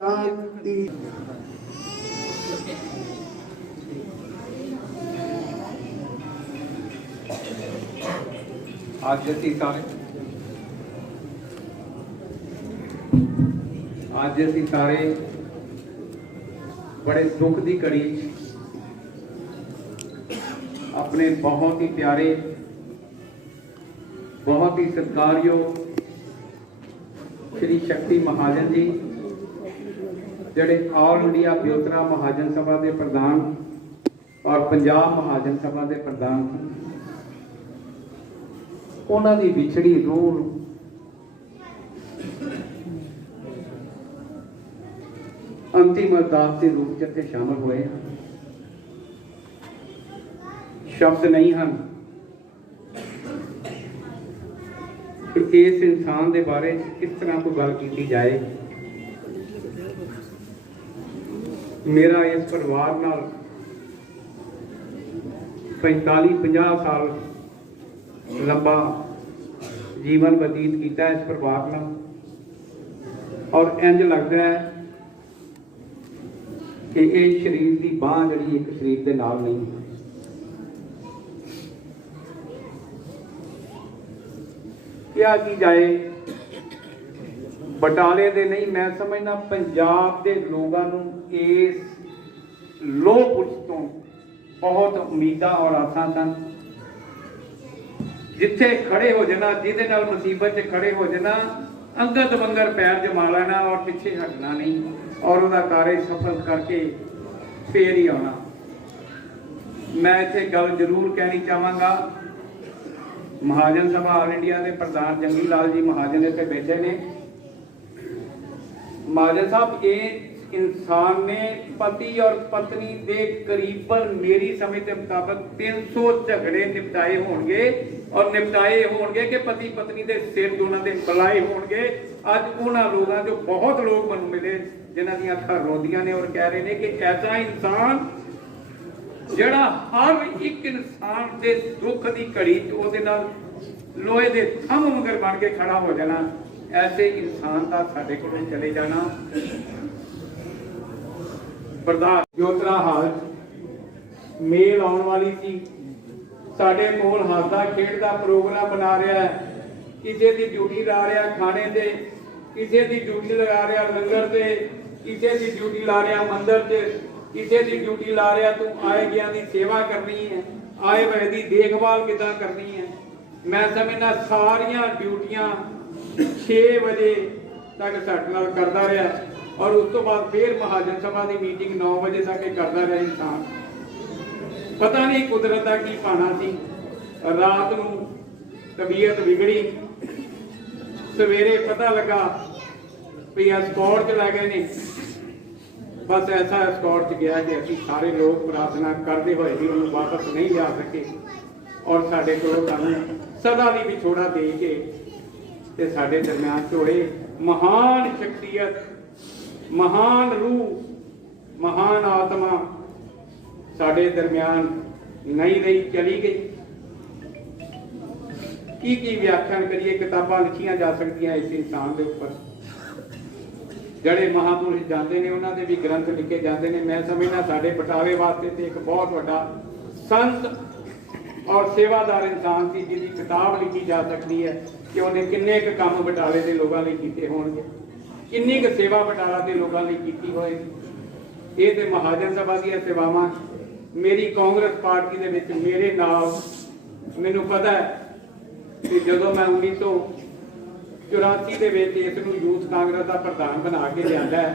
शांति। आज ਅਸੀਂ ਸਾਰੇ बड़े दुख की घड़ी अपने बहुत ही प्यारे बहुत ही सत्कारयोग श्री शक्ति महाजन जी ਜਿਹੜੇ ऑल इंडिया ब्योतरा महाजन सभा के प्रधान और पंजाब महाजन सभा के प्रधान उन्होंने विछड़ी रूह अंतिम अरदास के रूप च शामिल हुए। शब्द नहीं हैं कि इस इंसान के बारे किस तरह कोई गल की जाए। मेरा इस परिवार नाल 45-50 साल लंबा जीवन बतीत किया इस परिवार नाल, और इंज लगता है कि इस शरीर की बांह जी एक शरीर के नाल नहीं। क्या की जाए, बटाले दे नहीं, मैं समझना पंजाब के लोगों को इस लोह पुरुष तो बहुत उम्मीदां और आसां सन। जिथे खड़े हो जाना, जिहदे नाल मुसीबत च खड़े हो जाना, अंगत वंगर पैर जमा लेना और पिछे हटना नहीं, और वह कार्य सफल करके फिर ही आना। मैं इत्थे गल जरूर कहनी चाहांगा, महाजन सभा ऑल इंडिया के प्रधान जंगी लाल जी महाजन इत्थे बैठे ने। महाजन साहब, ये इंसान ने पति और पत्नी के करीबन मेरी समझ के मुताबिक 300 झगड़े निपटाए होंगे, और निपटाए होंगे कि पति पत्नी के सिर दोनों के बुलाए होंगे। अज उन्होंने लोगों जो बहुत लोग मैं मिले जिन्हों दी अखां रोंदियां ने और कह रहे हैं कि ऐसा इंसान जिहड़ा हर एक इंसान के दुख की घड़ी उहदे नाल लोहे के थंम मगर बन के खड़ा हो जाना, ऐसे इंसान का साडे कोलों चले जाना। प्रधान ब्योतरा हाल मेल आने वाली थी, साडे कोल हसदा खेडदा प्रोग्राम बना रहा है, किसी की ड्यूटी ला रहा खाने से, किसी की ड्यूटी लगा रहा लंगर से, किसी की ड्यूटी ला रहा मंदिर से, किसी की ड्यूटी ला रहा तू आए गया की सेवा करनी है, आए गए की देखभाल किदा करनी है। मैं समझना सारिया ड्यूटियां 6 बजे तक साडे नाल करदा रहा, और उस तो बाद फिर महाजन सभा की मीटिंग 9 बजे तक करता रहा इंसान। पता नहीं कुदरत का की पाना सी, रात को तबीयत बिगड़ी, सवेरे पता लगा भी स्कॉट च लै गए ने। बस ऐसा स्कॉट च गया कि असीं सारे लोग प्रार्थना करते हुए भी उन्होंने वापस नहीं जा सके, और साडे कोलों सानूं सदा ली विछोड़ा दे के ते साडे दरम्यान च होए महान शख्सियत, महान रूह, महान आत्मा साडे दरम्यान नहीं रही, चली गई। की व्याख्यान करिए, किताबां लिखियां जा सकदियां इस इंसान के उपर। जड़े महापुरुष जाते हैं उन्होंने भी ग्रंथ लिखे जाते हैं। मैं समझना साडे बटावे वास्ते तो एक बहुत बड़ा संत और सेवादार इंसान थी, जिसकी किताब लिखी जा सकती है कि उन्हें किन्ने क काम बटाले के लोगों लिए कीते होणगे, किन्नी क सेवा बटाला के लोगों लिए कीती होएगी। ये तो महाजन सभा दी सेवावां मेरी कांग्रेस पार्टी दे विच मेरे नाल, मैनूं पता है कि जदों मैं 1984 दे विच इसनूं यूथ कांग्रेस का प्रधान बना के लिआंदा है,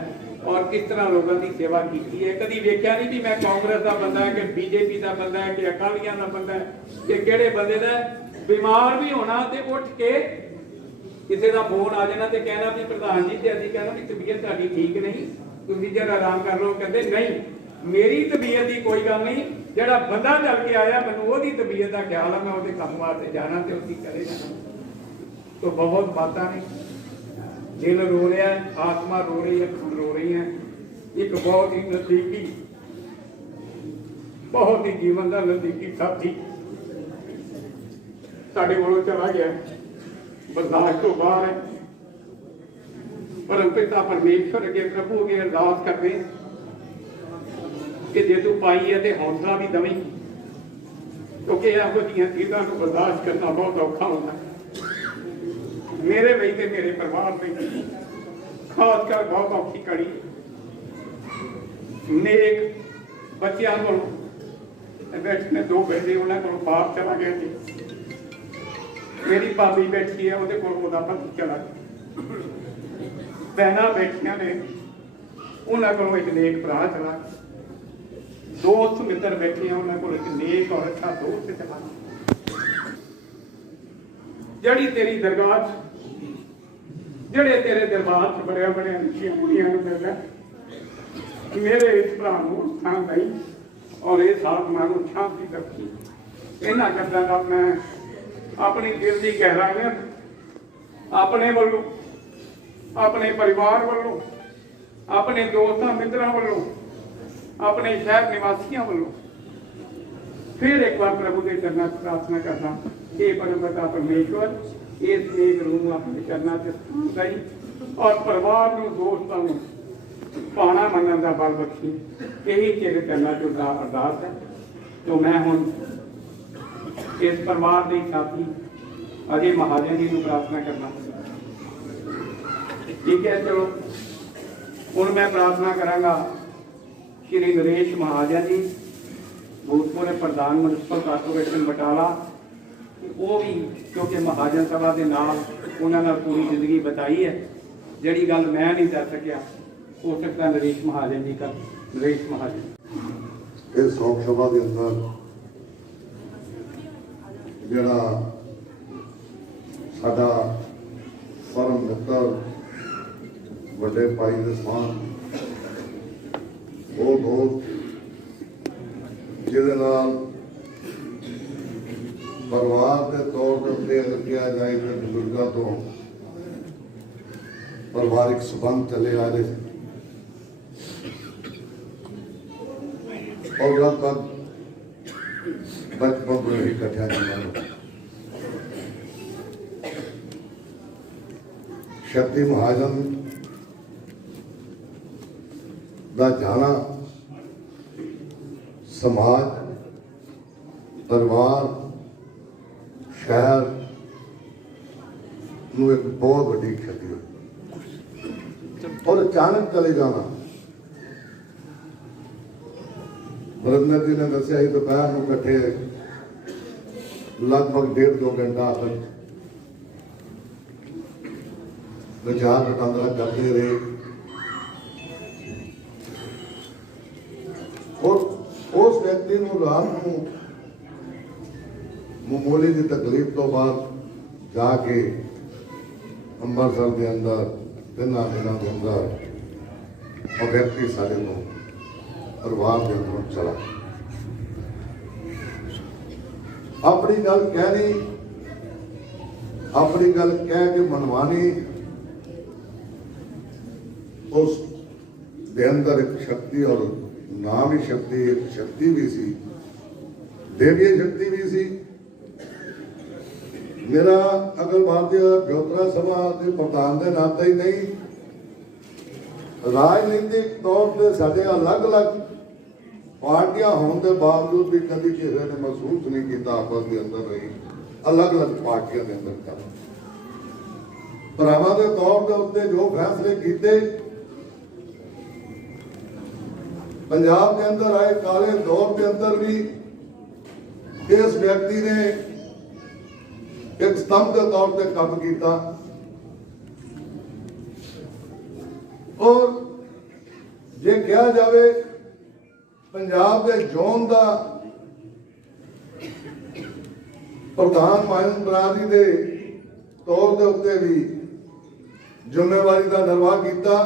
और किस तरह लोगों की सेवा की है। कभी वेख्या नहीं भी मैं कांग्रेस का बंदा है कि बीजेपी का बंदा है कि अकालियां का बंदा है कि किहड़े बंदे दा। बीमार भी होना तो उठ के किसी का फोन आ जाना तो कहना भी प्रधान जी, तो असीं कहना भी तबीयत तुहाडी ठीक नहीं, तुसीं जरा आराम कर लो। कहते नहीं, मेरी तबीयत की कोई गल नहीं, जिहड़ा बंदा चल के आया मैनूं ओहदी तबीयत का ख्याल है, मैं उहदे काम वास्ते जाना तो उसकी करे जाना। तो बहुत बातें ने, दिल रो रहा है, आत्मा रो रही है, खून रो रही है। एक बहुत ही नजदीकी, बहुत ही जीवन का नजदीकी साथी साडे कोलों चला गया, बर्दाश्त तो बाहर है। परम पिता परमेश्वर अगे प्रभु अगे अरदास करते कि जे तू पाई है तो हौसला भी दवी, क्योंकि यहो चीज़ों को बर्दाश्त करना बहुत औखा होता है। मेरे लिए तो मेरे परिवार में खासकर बहुत औखी कड़ी नेक बच्चों को बैठने 2 बेटे उन्होंने को बाहर चला गया जी। मेरी भाभी बैठी है वो पति चला गया, भैन बैठिया ने उन्होंने को एक नेक भरा चला गया, दोस्त मित्र बैठे हैं उन्होंने को एक नेक और अच्छा दोस्त चला गया। जड़ी तेरी दरगाह जड़े तेरे दरबार च बड़े बड़े निचियां कुड़ियां मिलना मेरे इस भरा स्थान नहीं और इस आत्मा को शांति रखी। इन्होंने शब्दों का मैं अपनी दिल की गहराइयां अपने वालों अपने परिवार वालों अपने दोस्तों मित्रों वालों अपने शहर निवासियों वालों फिर एक बार प्रभु के चरणों में प्रार्थना करना कि परमपिता परमेश्वर इस नेक रूह अपने चरणों से स्थान दई और परिवार को दोस्तों को पाना मनन का बल बख्शी। यही तेरे चरणों से अरदास है। तो मैं हूँ इस परिवार के साथी अजय महाजन जी को प्रार्थना करना। ठीक है, चलो हूँ मैं प्रार्थना करांगा श्री नरेश महाजन जी भूतपूर्व प्रधान म्यूनसिपल कारपोरेशन बटाला, वो भी क्योंकि महाजन सभा के नाल उन्होंने पूरी जिंदगी बताई है, जी गल मैं नहीं कर सकिया हो सकता नरेश महाजन जी का। नरेश महाजन इस शौक सभा के अंदर जरा साडा परम मित्र बड़े भाई दे समान वो दोस्त जिहदे नाल परिवार के तौर पर अगर किया जाए तो बुजुर्गों तो परिवारिक संबंध चले आ रहे और लगभग बचपन में ही कठिया शक्ति महाजन का जाना समाज परिवार शहर नूं एक बहुत बड़ी क्षति हुई और अचानक चले जाना। वरिंदर जी ने दसिया ही दोपहर में कट्ठे लगभग 1.5-2 घंटा तक विचार वटांदरा करते रहे और उस व्यक्ति को रात को मामूली की तकलीफ तो बाद जाके अमृतसर के अंदर 3 दिनों के अंदर और व्यक्ति सारे को परिवार के अंदर चला अपनी गल कहनी अपनी गल कह के मनवानी उस दे अंदर एक शक्ति और नाम ही शक्ति एक शक्ति भी सी देवीय शक्ति भी सी। मेरा अखिल भारतीय ब्योतरा सभा के प्रधान के नाते ही नहीं राजनीतिक तौर पर साढ़े अलग अलग पार्टियां होने के बावजूद भी कभी किसी ने महसूस नहीं किया आपस के अंदर रही अलग अलग पार्टियों के अंदर कर भरावां के तौर के उत्ते जो फैसले किए पंजाब के अंदर आए काले दौर के अंदर भी इस व्यक्ति ने एक स्तंभ के तौर पर काम किया और जे कहा जाए पंजाब के जोन का प्रधान माइन बरादरी के तौर के उत्ते भी जिम्मेवारी का निर्वाह किया।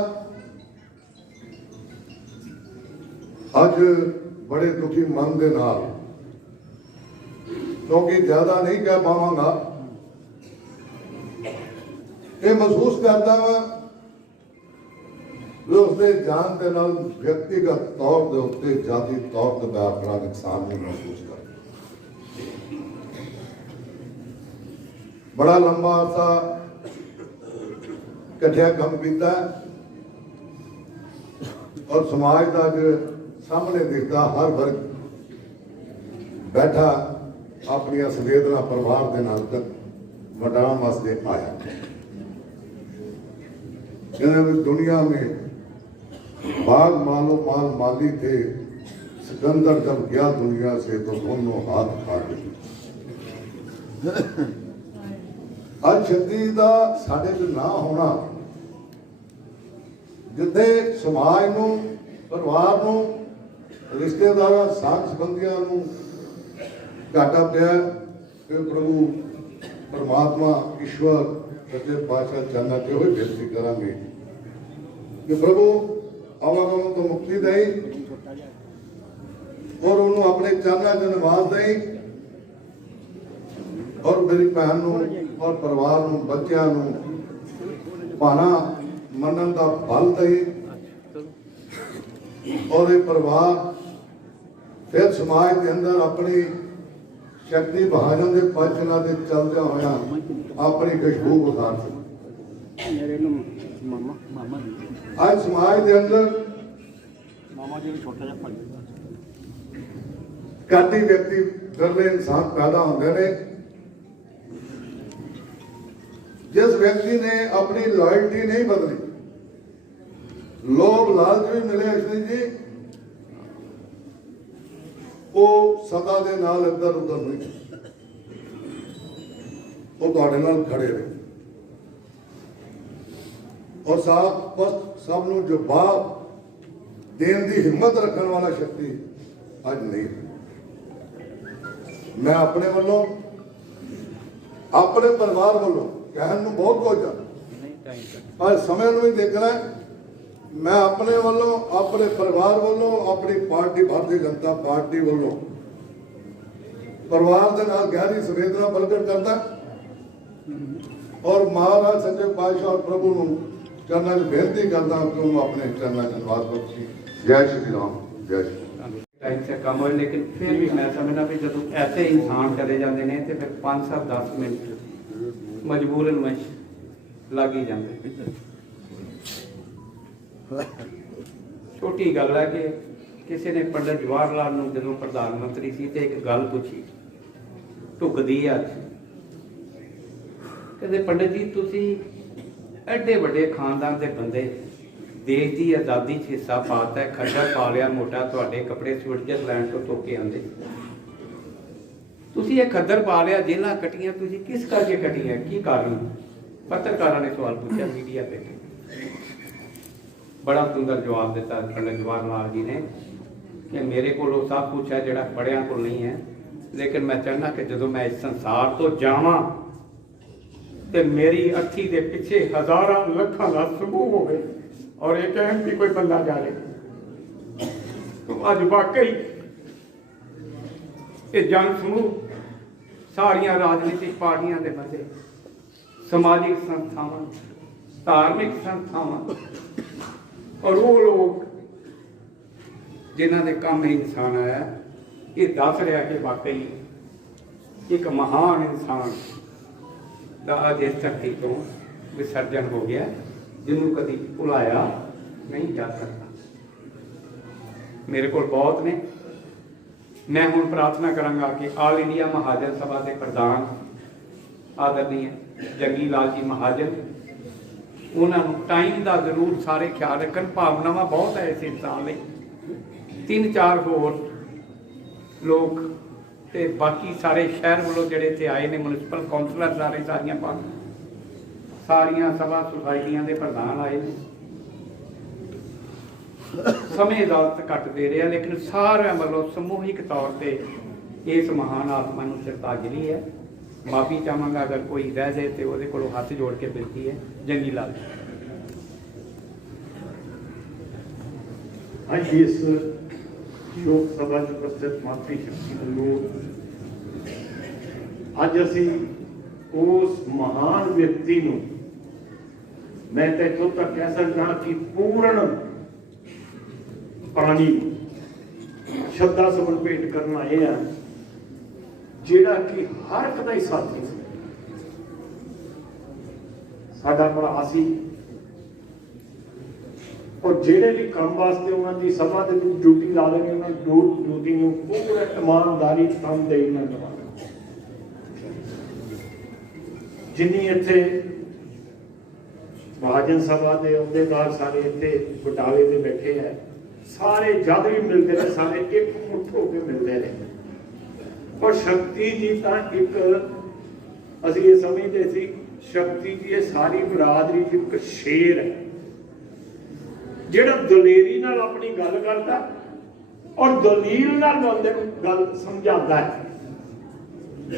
अज बड़े दुखी मन के नाल क्योंकि ज्यादा नहीं कह पावांगा ये महसूस करता वा उसने जान के नाल व्यक्तिगत तौर के उत्ते जाति तौर पर मैं अपना नुकसान नहीं महसूस कर बड़ा लंबा अरसा इकट्ठा काम किया और समाज का अज सामने दिखता हर वर्ग बैठा अपनी संवेदना परिवार के नाल वटाण वास्ते आया। दुनिया में बाग मालो माल माली थे, सिकंदर जब गया दुनिया से तो दोनों हाथ खा गए। आज शक्ति का साढ़े च ना होना, जिथे समाज नूं, परिवार नूं, रिश्तेदार साथ संबंधियों नूं घाटा पिया कि प्रभु परमात्मा ईश्वर सच्चे पातशाह चरणा च होई बेनती करांगे कि प्रभु आवागमन तो मुक्ति दे और उन्होंने अपने चरणा च निवास दे और मेरी भैन नूं और परिवार नूं बच्चों नूं भाना मनन का फल दे और ये परिवार फिर समाज के अंदर अपनी शक्ति महाजन के पचना से चलद्या होया अपनी खुशबू उतार सके। आज समाज के अंदर घट ही व्यक्ति विरले इंसान पैदा होते हैं। जिस व्यक्ति ने अपनी लॉयल्टी नहीं बदली, लोभ लालच भी मिले अश्विनी जी, वो सदा दे नाल इधर उधर नहीं, वो तुहाडे नाल खड़े रहे और साफ सब नूं जवाब देने की हिम्मत रखने वाला शक्ति अज नहीं। मैं अपने वालों अपने परिवार वालों कहने नूं बहुत कुछ पर समय नूं ही देखना। मैं अपने वालों अपने परिवार वालों अपनी पार्टी भारतीय जनता पार्टी वालों परिवार के नाल गहरी संवेदना प्रगट करता और महाराज सच्चे पातशाह और प्रभु नूं चरणा च बेनती करता कि वो अपने चरणा च निवास बख्शी। जय श्री राम, जय श्री टाइम से कम हो, लेकिन फिर भी मैं समझना भी जो ऐसे इंसान चले जाते हैं तो फिर 5-7-10 मिनट मजबूरन में लग ही जाते। छोटी गल है कि किसी ने पंडित जवाहर लाल नूं जदों प्रधानमंत्री सी ते एक गल पूछी ढुकदी अज, कहते पंडित जी तुसी एडे वड्डे खानदान के बंदे, देश की आज़ादी च हिस्सा पाता है, खड्डा पा लिया मोटा, तुहाडे कपड़े स्विट्जरलैंड तो धोके आंदे, तुसी ये खद्दर पा लिया, जेलां कट्टियां, तुसी किस करके कट्टियां, की कारण? पत्रकारों ने सवाल पूछा मीडिया पे। बड़ा सुंदर जवाब दिता पंडित जवाहर लाल जी ने कि मेरे को सब कुछ है जिहड़ा बड़ियां को नहीं है, लेकिन मैं चाहना कि जदों मैं इस संसार तो जावां ते मेरी अर्थी के पिछे हज़ारां लखां दा समूह होवे और ये कहन भी कोई बंदा जाए तो अज वाकई ये जन समूह सारियां राजनीतिक पार्टियां के बंदे, समाजिक संस्थावां, धार्मिक संस्थावां और वो लोग जिन्होंने काम इंसान आया ये दस रहा कि वाकई एक महान इंसान का अज इस धरती तो विसर्जन हो गया, जिन्होंने कभी भुलाया नहीं जा सकता। मेरे को बहुत ने, मैं हुण प्रार्थना करांगा कि ऑल इंडिया महाजन सभा के प्रधान आदरणीय जंगी लाल जी महाजन, उन्होंने टाइम का जरूर सारे ख्याल रखन। भावनावां बहुत है इस इंसान में, 3-4 होर लोग ते बाकी सारे शहर वालों जिहड़े इत्थे आए ने, म्युनिसिपल कौंसलर सारे सारियां सभा सुसाइटियां के प्रधान आए ने। समय इजाजत घट दे रहा, लेकिन सारे वालों समूहिक तौर पर इस महान आत्मा नूं श्रद्धांजलि है। माफी चाहांगा अगर कोई रह जाए तो वो को हाथ जोड़ के बेनती है। जंगी लाल आज इस शोक सभा च उपस्थित मातृशक्ति लोग अज असी उस महान व्यक्ति नूं मैं तो इत्थों तक कह सकता कि पूर्ण प्राणी श्रद्धा सुमन भेंट करना यह है जिहड़ा कि हर एक दा ही साथी सी, साडा भरा सी, और ਜਿਹੜੇ ਵੀ ਕੰਮ ਵਾਸਤੇ ਉਹਨਾਂ ਦੀ ਸਭਾ ਦੇ ਵਿੱਚ ਡਿਊਟੀ ਲਾ ਲੈਣੀ ਉਹਨਾਂ ਡਿਊਟੀ ਨੂੰ ਪੂਰਾ ਇਮਾਨਦਾਰੀ ਤਨਦੇਹੀ ਨਾਲ ਨਿਭਾਉਣਾ। ਜਿੰਨੀ ਇੱਥੇ ਮਹਾਜਨ ਸਭਾ ਦੇ ਅਹੁਦੇਦਾਰ ਸਾਰੇ ਇੱਥੇ ਬਟਾਲੇ ਤੇ ਬੈਠੇ ਹੈ, ਸਾਰੇ ਜਦ ਵੀ ਮਿਲਦੇ ਨੇ ਸਾਰੇ ਇੱਕ ਮੁੱਠ ਹੋ ਕੇ ਮਿਲਦੇ ਨੇ। ਪਰ ਸ਼ਕਤੀ ਜੀ ਤਾਂ ਇੱਕ ਅਸੀਂ ਇਹ ਸਮਝਦੇ ਸੀ ਸ਼ਕਤੀ ਜੀ ਇਹ ਸਾਰੀ ਬਰਾਦਰੀ ਦੀ ਇੱਕ ਸ਼ੇਰ ਹੈ ਜਿਹੜਾ ਦਲੇਰੀ ਨਾਲ ਆਪਣੀ ਗੱਲ ਕਰਦਾ ਔਰ ਦਲੀਲ ਨਾਲ ਬੰਦੇ ਨੂੰ ਗੱਲ ਸਮਝਾਉਂਦਾ ਹੈ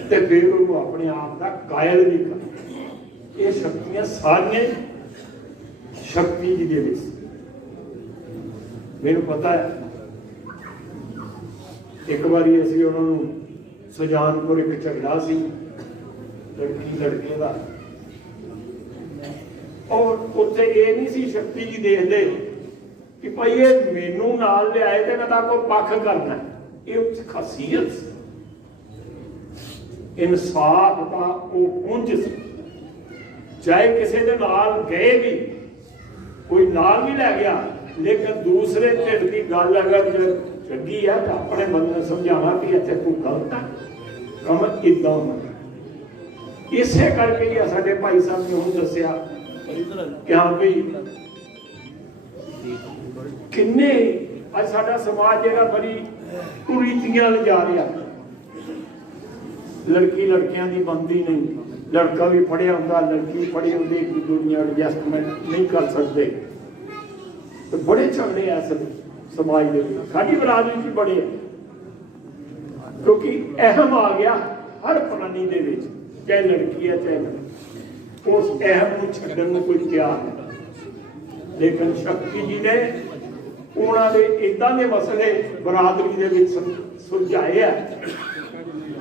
ਤੇ ਫਿਰ ਉਹਨੂੰ ਆਪਣੇ ਆਪ ਦਾ ਕਾਇਲ ਵੀ ਕਰਦਾ। ਇਹ ਸ਼ਕਤੀਆਂ ਸਾਰੀਆਂ ਸ਼ਕਤੀ ਜੀ ਦੇ ਵਿੱਚ ਮੈਨੂੰ ਪਤਾ ਹੈ। ਇੱਕ ਵਾਰੀ ਅਸੀਂ ਉਹਨਾਂ ਨੂੰ ਸੁਜਾਨਪੁਰ ਇੱਕ ਝਗੜਾ ਸੀ ਲੜਕੇ ਦਾ ਔਰ ਉੱਥੇ ਇਹ ਨਹੀਂ ਸੀ ਸ਼ਕਤੀ ਜੀ ਦੇਖਦੇ ਕਿ ਭਾਈ ਇਹ ਮੈਨੂੰ ਨਾਲ ਲਿਆਏ ਤੇ ਮੈਂ ਤਾਂ ਕੋਈ ਪੱਖ ਕਰਨਾ। ਇਹ ਉੱਚ ਖਾਸੀਅਤ ਇਨਸਾਫ ਦਾ ਉਹ ਪੁੰਜ ਸੀ। ਚਾਹੇ ਕਿਸੇ ਦੇ ਨਾਲ ਗਏ ਵੀ ਕੋਈ ਨਾਲ ਵੀ ਲੈ ਗਿਆ ਲੇਕਿਨ ਦੂਸਰੇ ਢਿੱਡ ਦੀ ਗੱਲ ਅਗਰ ਚੰਗੀ ਹੈ ਤਾਂ ਆਪਣੇ ਬੰਦੇ ਨੂੰ ਸਮਝਾਉਣਾ ਕਿ ਇੱਥੇ ਤੂੰ ਗਲਤ ਹੈ, ਕੰਮ ਇਦਾਂ ਹੋਣਾ। ਇਸੇ ਕਰਕੇ ਹੀ ਸਾਡੇ ਭਾਈ ਸਾਹਿਬ ਨੇ ਹੁਣ ਦੱਸਿਆ ਕਿ ਹਾਂ ਵੀ ਕਿੰਨੇ ਅੱਜ ਸਾਡਾ ਸਮਾਜ ਜਿਹੜਾ ਬੜੀ ਕੁਰੀਤੀਆਂ ਲਿਜਾ ਰਿਹਾ। ਲੜਕੀ ਲੜਕਿਆਂ ਦੀ ਬਣਦੀ ਨਹੀਂ, ਲੜਕਾ ਵੀ ਪੜ੍ਹਿਆ ਹੁੰਦਾ ਲੜਕੀ ਪੜ੍ਹੀ ਹੁੰਦੀ, ਇੱਕ ਦੁਨੀਆ ਐਡਜਸਟਮੈਂਟ ਨਹੀਂ ਕਰ ਸਕਦੇ। ਤੇ ਬੜੇ ਝਗੜੇ ਆ ਸਮਾਜ ਦੇ ਵਿੱਚ, ਸਾਡੀ ਬਰਾਦਰੀ ਚ ਬੜੇ ਆ ਕਿਉਂਕਿ ਅਹਿਮ ਆ ਗਿਆ ਹਰ ਪ੍ਰਾਣੀ ਦੇ ਵਿੱਚ, ਚਾਹੇ ਲੜਕੀ ਹੈ ਚਾਹੇ ਲੜਕਾ। ਉਸ ਅਹਿਮ ਨੂੰ ਛੱਡਣ ਨੂੰ ਕੋਈ ਤਿਆਰ ਨਹੀਂ। ਲੇਕਿਨ ਸ਼ਕਤੀ ਜੀ ਨੇ ਉਹਨਾਂ ਦੇ ਇਦਾਂ ਦੇ ਮਸਲੇ ਬਰਾਦਰੀ ਦੇ ਵਿੱਚ ਸੁਲਝਾਏ ਆ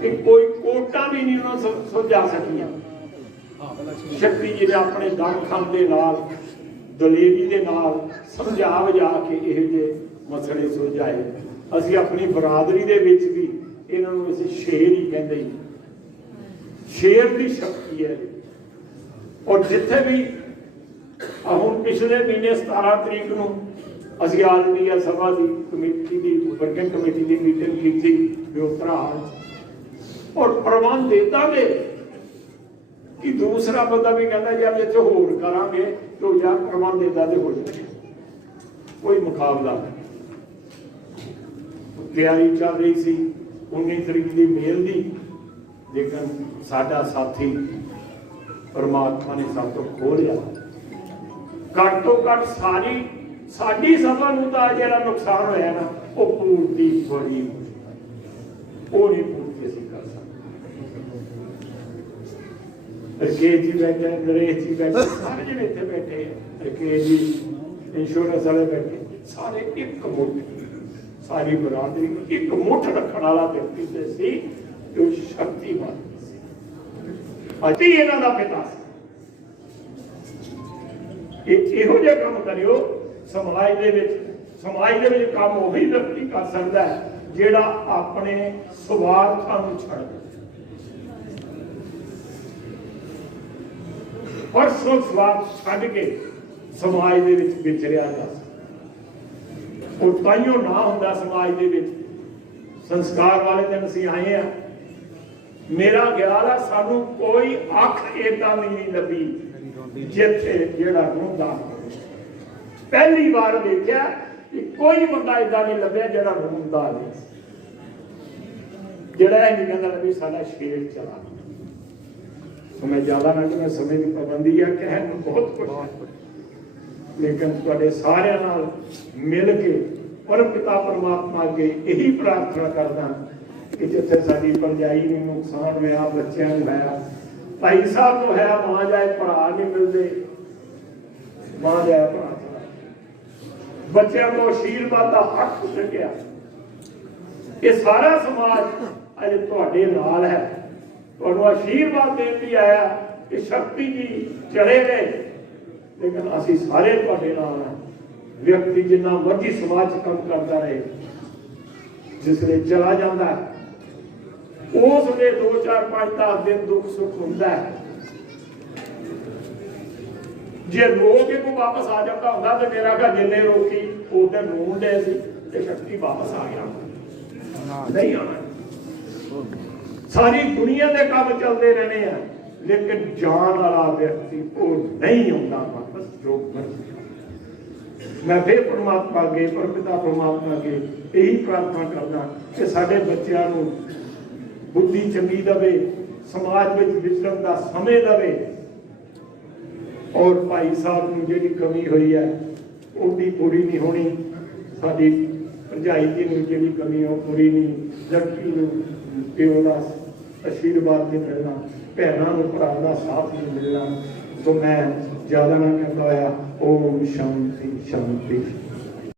ਕਿ ਕੋਈ ਕੋਟਾਂ ਵੀ ਨਹੀਂ ਉਹਨਾਂ ਸੁਲਝਾ ਸਕੀਆਂ। ਸ਼ਕਤੀ ਜੀ ਨੇ ਆਪਣੇ ਦਮਖਮ ਦੇ ਨਾਲ ਦਲੇਰੀ ਦੇ ਨਾਲ ਸਮਝਾ ਵਜਾ ਕੇ ਇਹ ਜਿਹੇ ਮਸਲੇ ਸੁਲਝਾਏ। ਅਸੀਂ ਆਪਣੀ ਬਰਾਦਰੀ ਦੇ ਵਿੱਚ ਵੀ ਇਹਨਾਂ ਨੂੰ ਅਸੀਂ ਸ਼ੇਰ ਹੀ ਕਹਿੰਦੇ ਹਾਂ। ਸ਼ੇਰ ਦੀ ਸ਼ਕਤੀ ਹੈ। ਔਰ ਜਿੱਥੇ ਵੀ ਹੁਣ ਪਿਛਲੇ ਮਹੀਨੇ 17 ਤਰੀਕ ਨੂੰ ਅਸੀਂ ਆਲ ਇੰਡੀਆ ਸਭਾ ਦੀ ਕਮੇਟੀ ਦੀ ਵਰਕਿੰਗ ਕਮੇਟੀ ਦੀ ਮੀਟਿੰਗ ਕੀਤੀ ਬਿਓਤਰਾ ਹਾਲ ਔਰ ਪ੍ਰਬੰਧ ਦੇਤਾਂਗੇ ਕਿ ਦੂਸਰਾ ਬੰਦਾ ਵੀ ਕਹਿੰਦਾ ਯਾਰ ਇੱਥੇ ਹੋਰ ਕਰਾਂਗੇ ਤੋ ਯਾਰ ਪ੍ਰਬੰਧ ਦੇਤਾ ਤੇ ਹੋ ਜਾਏ। ਕੋਈ ਮੁਕਾਬਲਾ ਤਿਆਰੀ ਚੱਲ ਰਹੀ ਸੀ 19 ਤਰੀਕ ਦੀ ਮੇਲ ਦੀ, ਲੇਕਿਨ ਸਾਡਾ ਸਾਥੀ ਪਰਮਾਤਮਾ ਨੇ ਸਭ ਤੋਂ ਖੋਹ ਲਿਆ। ਘੱਟ ਤੋਂ ਘੱਟ ਸਾਡੀ ਸਭਾ ਨੂੰ ਤਾਂ ਜਿਹੜਾ ਨੁਕਸਾਨ ਹੋਇਆ ਨਾ ਉਹ ਪੂਰਤੀ ਬੜੀ ਉਹ ਨਹੀਂ ਪੂਰਤੀ ਅਸੀਂ ਕਰ ਸਕਦੇ। ਰਕੇਸ਼ ਜੀ ਬੈਠੇ, ਨਰੇਸ਼ ਜੀ ਬੈਠੇ, ਸਾਰੇ ਜਿਹੜੇ ਇੱਥੇ ਬੈਠੇ ਰਕੇਸ਼ ਜੀ ਇੰਸ਼ੋਰੈਂਸ ਵਾਲੇ ਬੈਠੇ, ਸਾਰੇ ਇੱਕ ਮੁੱਠ, ਸਾਰੀ ਬਰਾਦਰੀ ਇੱਕ ਮੁੱਠ ਰੱਖਣ ਵਾਲਾ ਵਿਅਕਤੀ ਤੇ ਸੀ ਜੋ ਸ਼ਕਤੀਮਾਨ ਅਤੀ ਇਹਨਾਂ ਦਾ ਪਿਤਾ ਸੀ। ਇਹੋ ਜਿਹਾ ਕੰਮ ਕਰਿਓ ਸਮਾਜ ਦੇ ਵਿੱਚ ਕੰਮ ਉਹੀ ਵਿਅਕਤੀ ਕਰ ਸਕਦਾ ਹੈ ਜਿਹੜਾ ਆਪਣੇ ਸਵਾਰਥਾਂ ਨੂੰ ਛੱਡ ਦੇ। ਪਰ ਸਵਾਰਥ ਛੱਡ ਕੇ ਸਮਾਜ ਦੇ ਵਿੱਚ ਵਿਚਰਿਆ ਜਾ ਸਕਦਾ। ਉਹ ਤਾਈਓ ਨਾ ਹੁੰਦਾ ਸਮਾਜ ਦੇ ਵਿੱਚ। ਸੰਸਕਾਰ ਵਾਲੇ ਦਿਨ ਅਸੀਂ ਆਏ ਆ, ਮੇਰਾ ਖਿਆਲ ਆ ਸਾਨੂੰ ਕੋਈ ਅੱਖ ਏਦਾਂ ਦੀ ਨਹੀਂ ਲੱਭੀ ਜਿੱਥੇ ਜਿਹੜਾ ਰੋਂਦਾ। ਪਹਿਲੀ ਵਾਰ ਦੇਖਿਆ ਕਿ ਕੋਈ ਬੰਦਾ ਏਦਾਂ ਨਹੀਂ ਲੱਭਿਆ ਜਿਹੜਾ ਰੋਂਦਾ ਨਹੀਂ, ਜਿਹੜਾ ਇਹ ਨਹੀਂ ਕਹਿੰਦਾ ਵੀ ਸਾਡਾ ਸ਼ੇਰ ਚਲਾ। ਮੈਂ ਜ਼ਿਆਦਾ ਨਾ ਕਿ ਸਮੇਂ ਦੀ ਪਾਬੰਦੀ ਆ, ਕਹਿਣ ਨੂੰ ਬਹੁਤ ਕੁਝ, ਲੇਕਿਨ ਤੁਹਾਡੇ ਸਾਰਿਆਂ ਨਾਲ ਮਿਲ ਕੇ ਪਰਮ ਪਿਤਾ ਪਰਮਾਤਮਾ ਅੱਗੇ ਇਹੀ ਪ੍ਰਾਰਥਨਾ ਕਰਦਾ ਕਿ ਜਿੱਥੇ ਸਾਡੀ ਭਰਜਾਈ ਨੂੰ ਨੁਕਸਾਨ ਹੋਇਆ, ਬੱਚਿਆਂ ਨੂੰ ਹੋਇਆ, ਭਾਈ ਸਾਹਿਬ ਨੂੰ ਹੋਇਆ, ਮਾਂ ਜਾਏ ਭਰਾ ਨਹੀਂ ਮਿਲਦੇ, ਮਾਂ ਜਾਏ ਭਰਾ, ਬੱਚਿਆਂ ਨੂੰ ਅਸ਼ੀਰਵਾਦ ਦਾ ਹੱਕ ਛੱਡਿਆ। ਇਹ ਸਾਰਾ ਸਮਾਜ ਅੱਜ ਤੁਹਾਡੇ ਨਾਲ ਹੈ, ਤੁਹਾਨੂੰ ਆਸ਼ੀਰਵਾਦ ਦੇਣ ਲਈ ਆਇਆ ਕਿ ਸ਼ਕਤੀ ਜੀ ਚਲੇ ਗਏ ਲੇਕਿਨ ਅਸੀਂ ਸਾਰੇ ਤੁਹਾਡੇ ਨਾਲ ਹਾਂ। ਵਿਅਕਤੀ ਜਿੰਨਾ ਮਰਜ਼ੀ ਸਮਾਜ 'ਚ ਕੰਮ ਕਰਦਾ ਰਹੇ, ਜਿਸ ਵੇਲੇ ਚਲਾ ਜਾਂਦਾ ਉਸ ਵੇਲੇ 2, 4, 5, 10 ਦਿਨ ਦੁੱਖ ਸੁੱਖ ਹੁੰਦਾ ਹੈ, ਜੇ ਰੋ ਕੇ ਕੋ ਵਾਪਸ ਆ ਜਾਂਦਾ ਹੁੰਦਾ ਤੇ ਮੇਰਾ ਘਰ ਜਿੰਨੇ ਰੋਕੀ ਉਧਰ ਰੋਣ ਦੇ ਸੀ ਤੇ ਸ਼ਕਤੀ ਵਾਪਸ ਆ ਗਿਆ ਨਹੀਂ ਆਣਾ। ਸਾਰੀ ਦੁਨੀਆ ਦੇ ਕੰਮ ਚੱਲਦੇ ਰਹਿਣੇ ਆ ਲੇਕਿਨ ਜਾਣ ਵਾਲਾ ਵਿਅਕਤੀ ਉਹ ਨਹੀਂ ਆਉਂਦਾ ਵਾਪਸ ਜੋ ਮੈਂ ਫਿਰ ਪਰਮਾਤਮਾ ਅੱਗੇ ਪਰਮਪਿਤਾ ਪਰਮਾਤਮਾ ਅੱਗੇ ਇਹੀ ਪ੍ਰਾਰਥਨਾ ਕਰਦਾ ਕਿ ਸਾਡੇ ਬੱਚਿਆਂ ਨੂੰ ਬੁੱਧੀ ਚੰਗੀ ਦੇਵੇ, ਸਮਾਜ ਵਿੱਚ ਵਿਚਰਨ ਦਾ ਸਮੇਂ ਦੇਵੇ ਔਰ ਭਾਈ ਸਾਹਿਬ ਨੂੰ ਜਿਹੜੀ ਕਮੀ ਹੋਈ ਹੈ ਉਹਦੀ ਪੂਰੀ ਨਹੀਂ ਹੋਣੀ। ਸਾਡੀ ਭਰਜਾਈ ਜੀ ਨੂੰ ਜਿਹੜੀ ਕਮੀ ਉਹ ਪੂਰੀ ਨਹੀਂ, ਲੜਕੀ ਨੂੰ ਪਿਓ ਦਾ ਆਸ਼ੀਰਵਾਦ ਨਹੀਂ ਮਿਲਣਾ, ਭੈਣਾਂ ਨੂੰ ਭਰਾ ਦਾ ਸਾਥ ਨਹੀਂ ਮਿਲਣਾ। ਸੋ ਮੈਂ ਜ਼ਿਆਦਾ ਨਾ ਕਹਿੰਦਾ ਹੋਇਆ ਓਮ ਸ਼ਾਂਤੀ ਸ਼ਾਂਤੀ।